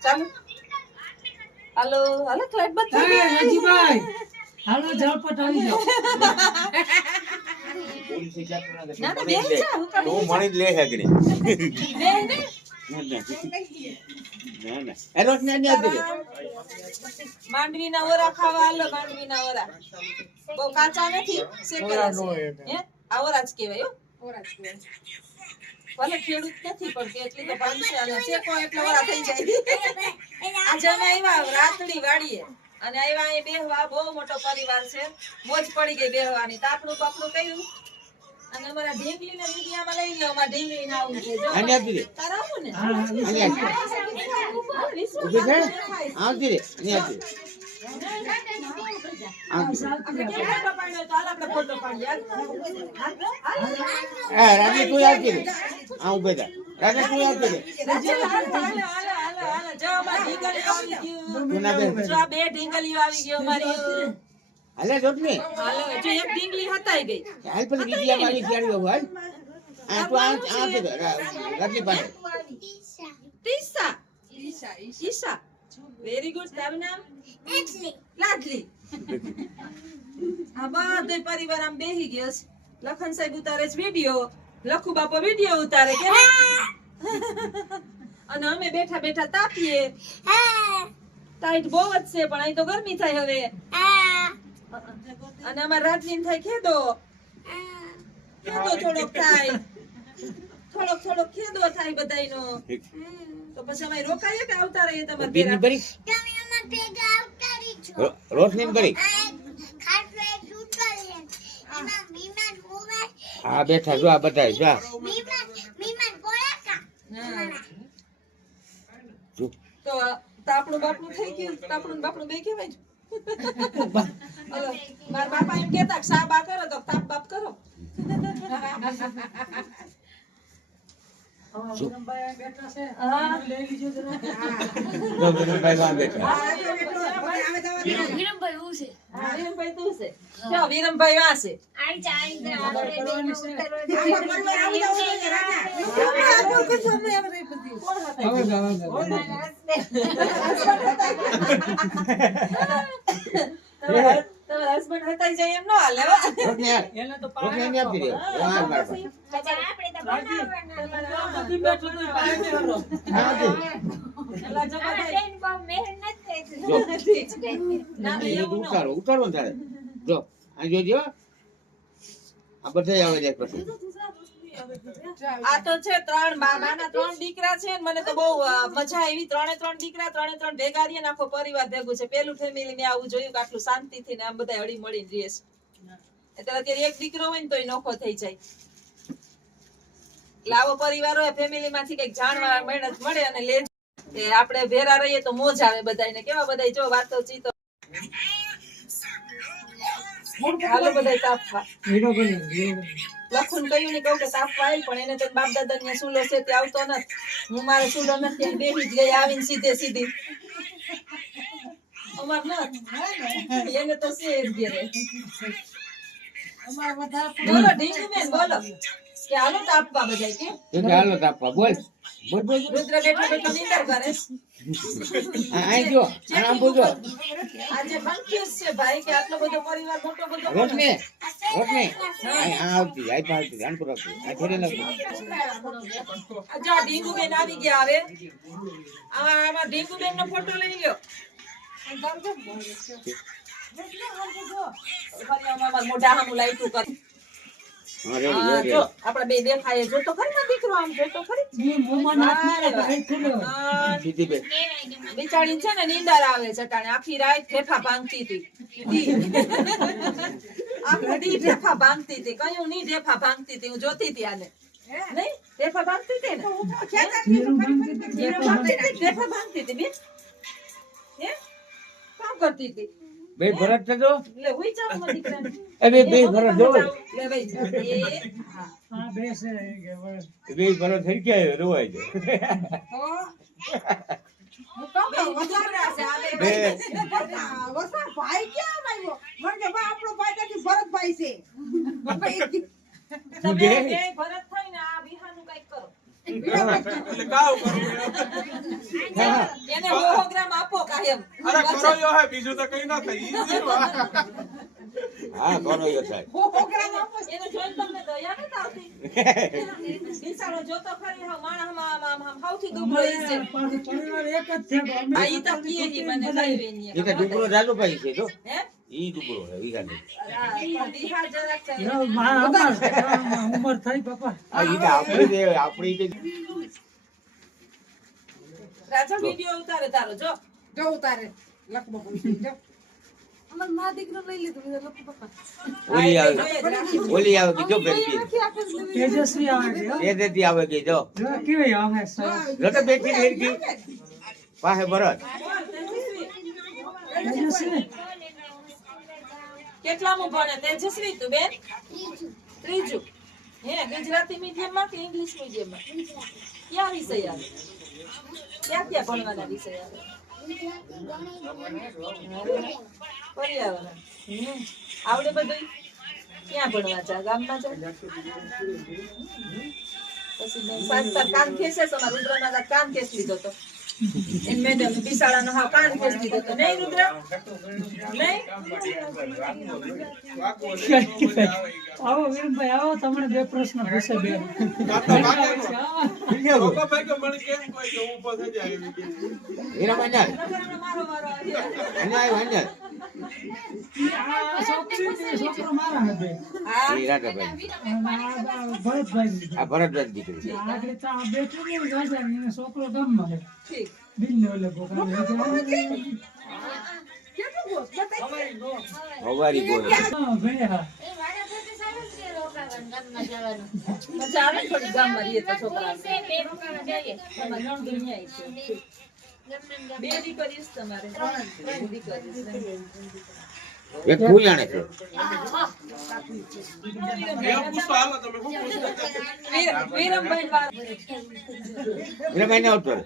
ચાલો હાલો હાલો ફ્લાઇટ બંધ થઈ એ રાજીભાઈ હાલો ઝડપટ આવી જાઓ ના ના બેહી જા હું કામ હું મણી લે હગડી ના એનો ને ને આપી માંડવીના ઓરા ખાવા હાલો માંડવીના ઓરા બહુ કાચા નથી શેકેલા છે હે આ ઓરા જ કહેવાય ઓરા જ કહેવાય ભલે ખેડૂત નથી પણ કેટલી તો પાંચસો અને શેકો એટલે ઓરા થઈ જાય આજે અમે આવ્યા રાતડી વાડીએ અને આવ્યા અહીં બેહવા બહુ મોટો પરિવાર છે મોજ પડી ગઈ બેહવાની તાપણું બાપણું કર્યું અને અમારા ઢીંગલીને મીડિયામાં લઈ ગયો અમારા ઢીંગલીને આવું છે જો આને આપી દે તારા આવું ને આને ઉભી છે આવતી રે આને આપી રાજી તું આવતી રે આ ઉભે જા રાજી તું આવતી રે બે ઢીંગલીઓ આવી ગયો મારી હાલે જોટની હાલો જો એક ઢીંગલી હતાઈ ગઈ હાલ પણ મીડિયા મારી જાડ્યો હાલ આ તો આ છે રાજી પાસે ટીસા ઈશા વેરી ગુડ તારું નામ લાડલી આ બધો પરિવાર આમ બેહી ગયો છે લખન સાહેબ ઉતારે છે વિડિયો લખુ બાપા વિડિયો ઉતારે કે અને અમે બેઠા બેઠા તાપીએ ટાઈટ બહુ જ છે પણ અહીં તો ગરમી થાય હવે અને અમાર રાતની થાય ખેદો થોડોક થાય થોડોક ખેદો થાય બધાયનો તો પછી અમે રોકાઈએ કે આવતા રહીએ તમારે બીની ભરી રોશની ભરી હા બેઠા જો આ બધા જા તો તાપણું બાપણું થઈ ગયું તાપણું બાપણું બે કેવાય હલો મારા બાપા એમ કહેતા કે સા બા કરો તો તાપ બાપ કરો વિરમભાઈ વાસે તમારા હસબન્ડ હતા જાય એમ ન હાલે એને તો રોશની આપી દે ઉતારો તારે જો આ જોજો આ બધા આવે જાય પછી આ તો છે ત્રણ મામાના ત્રણ દીકરા છે ને મને તો બહુ મજા આવી ત્રણ દીકરા ભેગા રહીએ ને આખો પરિવાર ભેગું છે પેલું ફેમિલી મેં આવું જોયું કે આટલું શાંતિથી ને આમ બધા હળી મળીને રહે છે એટલે અત્યારે એક દીકરો હોય ને તોય નોખો થઈ જાય એટલે આવો પરિવાર હોય ફેમિલી માંથી કઈક જાણવા મળે અને લે આપણે ભેરા રહીએ તો મોજ આવે બધાને કેવા બધા જો વાતો ચીતો હાલો બધા તાપવા લખુન કયું ને કહું કે તાપવા આવી પણ એને તો બાપ દાદા ને સુલો છે તે આવતો નથી હું મારે સુલો નથી ત્યાં બેસી જ ગઈ આવીને સીધી અમાર નથી એને તો છે જ ઘેરે બોલો ઢીંગુ બેન બોલો કે હાલો તાપવા બધા કે હાલો તાપવા બોલ રુદ્ર બેઠો નીંદર કરે આ જો આમ બોજો આજે કન્ફ્યુઝ છે ભાઈ કે આટલો બધો પરિવાર મોટો બધો રોશની આ આવતી ધ્યાન પૂરો આ થોડી નથી જો ઢીંગુ બેન આવી ગયા હવે આમાં ઢીંગુ બેન નો ફોટો લઈ લ્યો મોઢા હામું લાઈટું કરી જો આપડા બે દેખાય જો તો ખરી ના દીકરો આમ જો તો ખરી બિચારી છે ને નીંદર આવે છે ટાણે આખી રાત ફેફા ભાંગતી હતી આખો દી ફેફા ભાંગતી હતી કયું નહીં ફેફા ભાંગતી હતી હું જોતી હતી આને નહીં ફેફા ભાંગતી હતી ને ફેફા ભાંગતી હતી બેન હે કામ કરતી હતી બે ભરત થજો લે હુઈ જાવ મત દીકરા એ બે ભરત જો લે ભાઈ હા બેસે બે ભરત થઈ ગયા રોવાય છે ભાઈ ક્યાં આવ્યો મને કે ભાઈ આપણો ભાઈ નથી ભરતભાઈ છે તમે બે ભરત થઈને આ બિહારનું કઈક કરો કાવ કરું હા. એને 100 ગ્રામ આપો કાયમ. અરે કરો યો હે બીજું તો કઈ ના થાય ઈઝી હા કોનો યો થાય છોકરાને આપો છો. એને જોઈને તમને દયા નથી આવતી? બિચારો જોતો ખરી હાવ માણસમાં આમ સૌથી દુબળો ઈ છે. પાછું પરિવાર એક જ છે તો અમે આ ઈ તો કીએ ઈ મને લઈ વેની. એ તો ડુબરો રાજુભાઈ છે જો હે? ઈ ડુબરો છે વિહાની આ બિહાર જરાક છે. જો અમાર ઉંમર થઈ પપ્પા આ ઈ તો આપણી કે રાજા વિડિયો ઉતારે તારો જો. જો ઉતારે લખમો જો અમાર માં દીકરો લઈ લીધું બીજો લોકો પપ્પા ઓલી આવે જોઈએ જ રાખી. ઓલી આવે કે જો બેટી તેજસ્વી આવે છે હો. એ દેતી આવે કે જો જો કેવી આવે છે જો તો બેટી હેરકી પાસે ભરત તેજસ્વી કેટલામું ભણે તેજસ્વી તું બેન? ત્રીજું. હે ગુજરાતી મીડિયમમાં કે ઇંગ્લિશ મીડિયમમાં? ક્યાં વિષય આવે? ક્યાં ક્યાં ભણવાના વિષય આવે? પર્યાવરણ. આવડે બધું? ક્યાં ભણવા જા? ગામમાં જા? પછી સાત તાર કાન ખેંચે છે, મારા રુદ્રના કાન ખેંચ લીધો તો. એન મેડમ બિસાડાનો હાવ કાન ખેંચ લીધો તો. નહીં રુદ્ર? નહીં? આવો વીરભાઈ આવો તમને બે પ્રશ્ન પૂછે બે લોકો ભાઈ કે મને કેમ કોઈ કે ઊભો થઈ જાય એવી કે એના મહિના નગરનો મારો વારો આવ્યો. એને આવ્યો ને આ છોકરો મારા નથી હા. એ રાધાભાઈ ભરતભાઈ આ ભરતભાઈ દીકરી છે આગળ તો આ બેઠું ને રાજા એને છોકરો ગામમાં છે ઠીક. બિલ ને ઓલે કેટલું બોસ બતાઈ હવારી બોલ ભાઈ હા મજા આવે ને થોડી ગામમાં રહીએ તો છોકરાઓને. તમારે નણંદ ન્યાય છે. ઠીક. બે દીકરીઓ છે તમારે? ત્રણ દીકરીઓ છે. એક ફૂલાણે છે એમ પૂછતો હાલો તમે શું પૂછતા વિરમભાઈ વાર. એના મહિને આવતો રહે.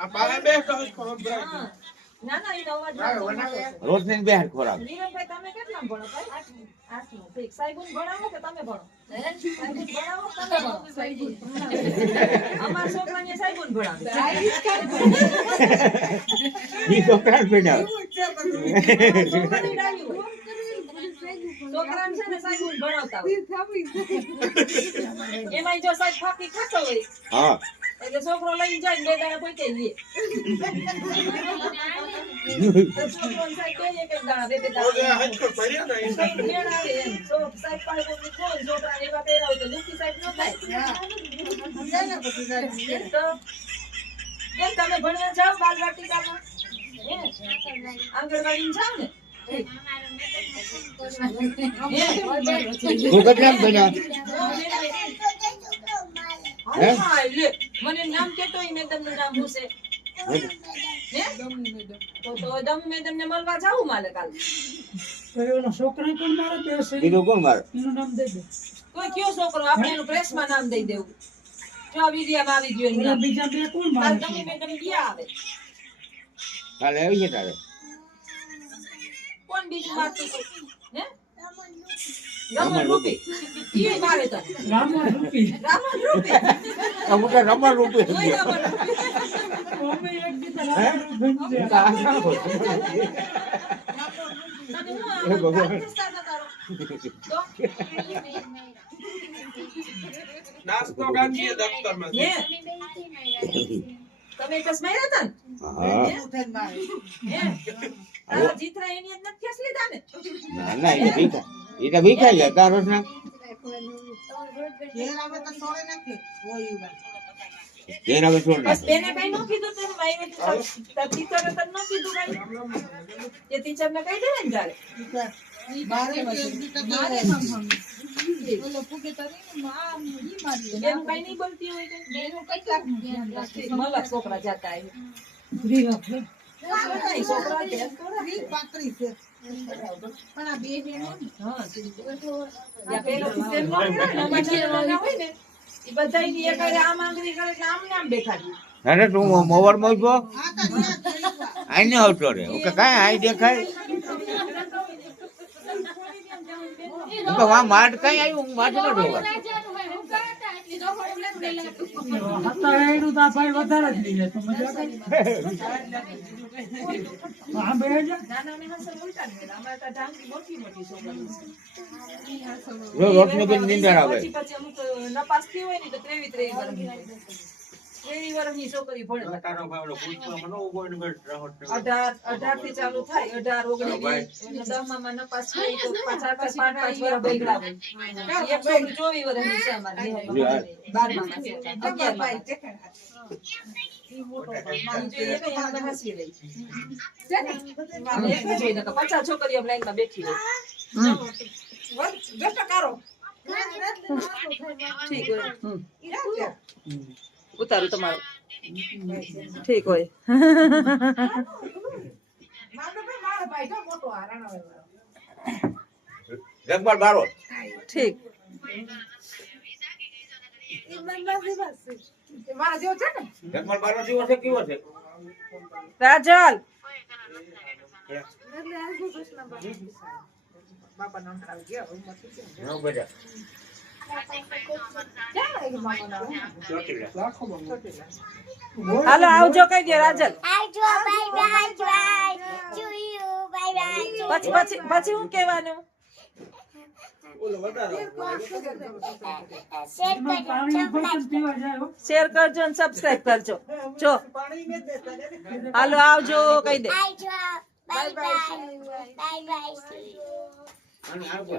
આ પાસે બેસતો હોય ખબર પડે હા. ના ના એનો અવાજ વાંચો મોટો છે. રોશની બેહાર ખોરાક વિરમભાઈ તમે કેટલામ ભણો ભાઈ? આઠમું. ઠીક. સાહેબુન ભણાવો કે તમે ભણો? સાહેબુન ભણાવો કે તમે ભણો? અમારા છોકરાને સાહેબુન ભણાવે. ઈ છોકરા બેઠા છોકરાની ડાયું હોય. છોકરાને છે ને સાહેબુન ભણાવતા હોય. એમાંય જો સાહેબ ફાંકી ખાતો હોય હા એટલે છોકરો લઈને જાય ને બે દાડા પોતે લે. તો છોકરોને સાહેબ બે એક એક દાડા બે બે ઓલે દાડા હજકો પડ્યો ને એ સાહેબ મેળ આવે એમ. સાહેબ પાસે કોઈ કોઈ છોકરાને એવા પહેર્યા હોય તો દુઃખી સાહેબ ન થાય. તો કેમ તમે ભણવા જાઓ બાલવાટિકામાં? હે? આંગણવાડીમાં જાઓ ને? તું કેટલામ બન્યા હે? હા, લે. મને નામ કેતો ઈ મેડમનું નામ શું છે? હે? તો દમ મેડમને મળવા જાવું મારે કાલે. તો એનો છોકરા પણ મારા બે છે કીધું કોણ મારે એનું નામ દઈ દે કોઈ કયો છોકરો આપણે એનું પ્રેસમાં નામ દઈ દેવું. જો આ વિડીયામાં આવી ગયો એનું ઓલા નામ. બીજા બે કોણ કાલ મારે દમી મેડમ ગયા આવે. કાલે આવી છે તારે કોણ બીજું મારતું હતું? હે? રમણ રૂપી. ઈ મારે તો. રામા રૂપી રામણ રૂપી. અમુક રમણ રૂપી કોઈ રામણ રૂપી. અમે એક દીધા રામા રૂપી છે. તને હું આ ભગવાન. પૂછતા હતા તારો? તો? નાસ્તો કાઢીએ દફતરમાં હે? તમે કસ માર્યા હતા ને? હા હે? તારા જીતરા એની જ નથી ખેંચ લીધા ને? ના ના એ તો ભીખા ગયા તાર રોશના ઘેર આવે તો સોળે નાખે હોય ઈ વાત. ઘેર આવે છોડ બસ બેને કઈ નો કીધું તને માર્યું તો ટીચરે તને નો કીધું કઈ? એ ટીચરને કહી દેવાય ને તારે. બારે એક દી તો બારે ઓલો ફૂકે તરીને માં ઈ મારી બેન કઈ નહીં બોલતી હોય તો? બેનું કેટલાકનું ધ્યાન રાખે મલક છોકરા જાતા હોય. ફ્રી રાખે કઈ છોકરા ધ્યાન તો રાખે. ઈ પાતળી છે પણ આ બે બેનો ને હા, યા પહેલાથી તેમ નો કરાય ને, અમારા જમાનાના હોય ને, ઈ બધાયની એક હારે આમ આંગળી કરે એટલે આમ ને આમ દેખાડ્યું. અરે તું મોવર માં છો આ તો ન્યા ખેલવા આઈને આવતો રે ઓકે કાંઈ આઈ દેખાય હું તો વા માટ કાંઈ આવ્યું હું માટ ન જોવા એનું તો આ ભાઈ વધારે જ લઈ જાય તો મજા કરે. હા બે જા. નાના ને હસર ઉલટા ને વેલા. અમારે તો ઢાંકી મોટી મોટી છોકરીઓ છે. જો રોટલી કરીને નીંદર આવે. પછી પછી અમુક નપાસ થઈ હોય ને તો 23 વર્ષની. 23 વર્ષની છોકરી ભણે. 18 થી ચાલુ થાય 18 19 10માં નપાસ થઈ તો 4-5 વર્ષ બગડા હોય. એક છોકરી 24 વર્ષની છે અમારી 12માં 11માં. પચાસ છોકરીઓ લાઈનમાં બેઠી હોય. ઠીક હોય. ઉતારું તમારું ઠીક હોય. જગપાલ બારો. ઠીક જગપાલ બારો દિવસ છે કેવો છે? રાજલ હા બધા. હાલો આવજો કઈ દે રાજલ. પછી પછી પછી શું કહેવાનું? એમાં પાણી ભરતું પીવા જાય હો. શેર કરજો અને સબસ્ક્રાઇબ કરજો. જો હાલો આવજો કહી દે. અને આવજો.